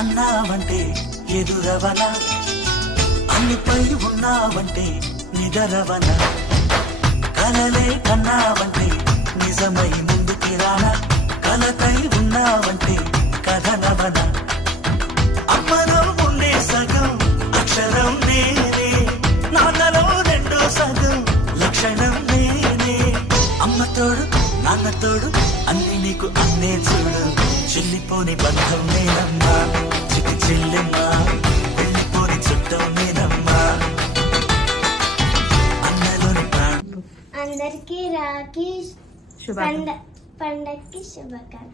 అన్నావంటే ఎదురవనా, అన్నిపై ఉన్నావంటే నిదరవనా, కలలే కన్నావంటే నిజమై ముందుకి రానా, కలకై ఉన్నావంటే కథనవనా. అమ్మలో ఉండే సగం అక్షరం నేనే, నాన్నలో రెండో సగం లక్షణం నేనే. అమ్మతోడు నాన్నతోడు అన్ని నీకు అన్నే చూడు, చెల్లిపోని బంధం నేనమ్మా, చిటి చెల్లెమ్మా, వెళ్ళిపోని చుట్టం నేనమ్మా, అన్నలోని ప్రాణం. అందరికీ రాఖీ పండక్కి శుభాకాంక్షలు.